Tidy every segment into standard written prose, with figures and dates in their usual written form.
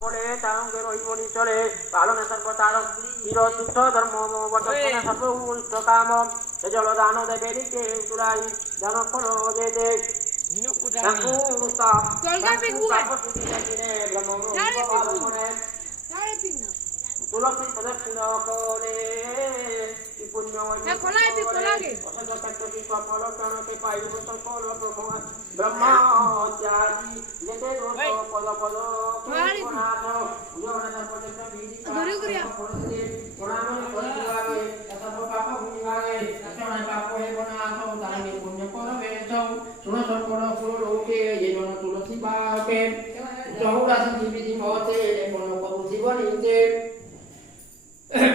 বলে তাঙ্গে রহিবনি চলে পালনে সর্বতার চির তুচ্ছ ধর্ম বর্তমানে সর্বউষ্ট কাম সে জল দান দেবে দিকে চুরাই দান করো যে দে তুলসী প্রদক্ষিণ করে পুণ্য পাইব সকল ব্রহ্মচারী যেতে পদ পদ তুলসী পাকে চৌরাশি জীবিতি মতে জীবনীতে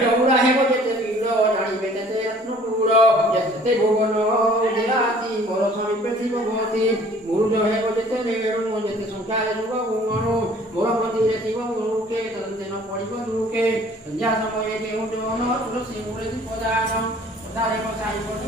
চৌরা হেব যেতে পীড় জানিবে যেতে রত্নপুর যেতে ভুবন দেহাতি বড় সমীপে শিবভূতি গুরুজ হেব যেতে রেণু যেতে সংখ্যারে যুগ গুণনু মোর মন্দিরে শিব গুরুকে তদন্তেন পড়িব দুকে সন্ধ্যা সময়ে কেউ জন তুলসী মূলে দীপদান পদারে বসাই পড়ি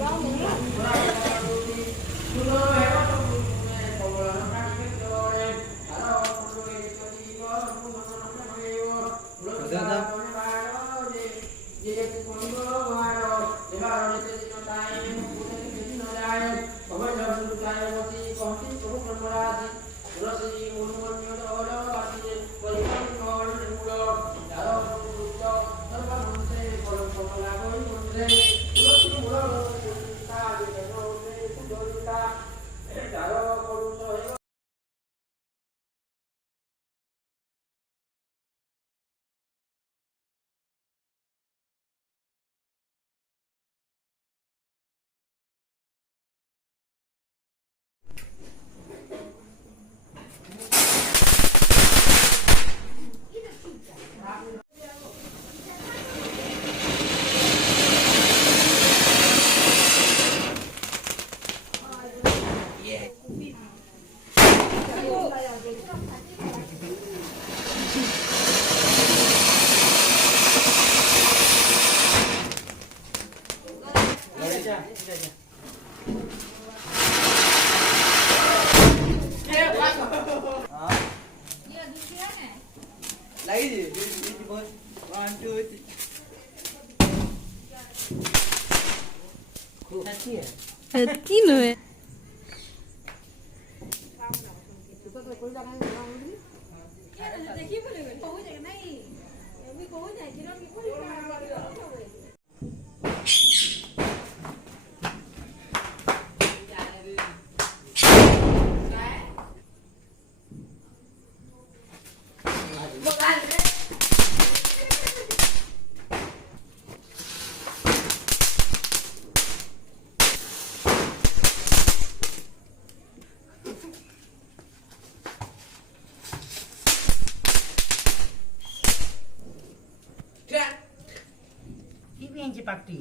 কি নয় Pakti.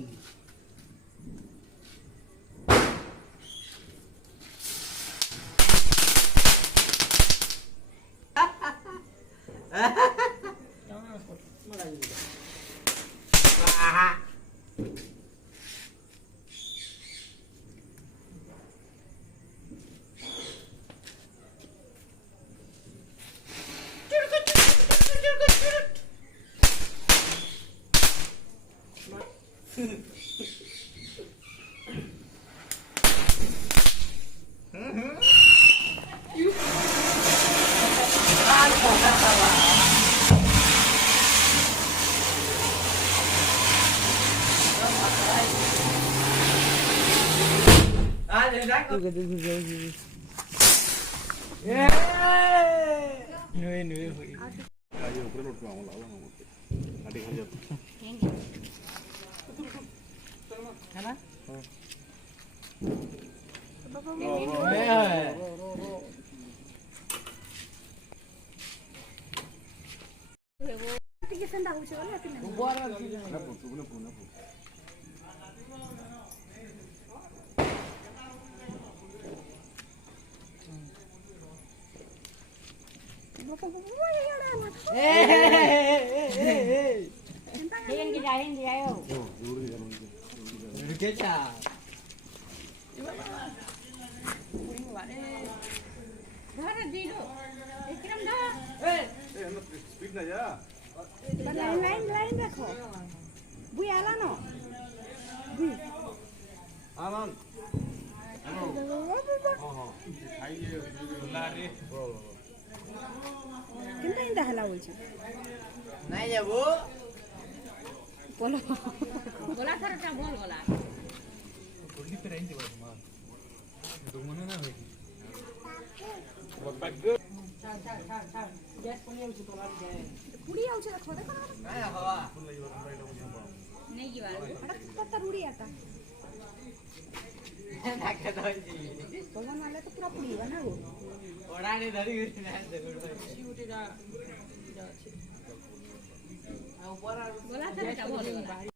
লাইন লাইন রাখো বুই আলা ন বুই কিন্তু ইন্দা হেলা বলছে নাই যাবো বলো গলা ধরটা বল গলা পুড়ি আউছে দেখো দেখো নাই হওয়া নেই কি বার এটা কত রুড়ি আতা ধাক্কা ধরছি বলো নালে তো পুরো পুড়ি বানাবো ওড়ানি ধরি গেছি না গলা ধরটা বল গলা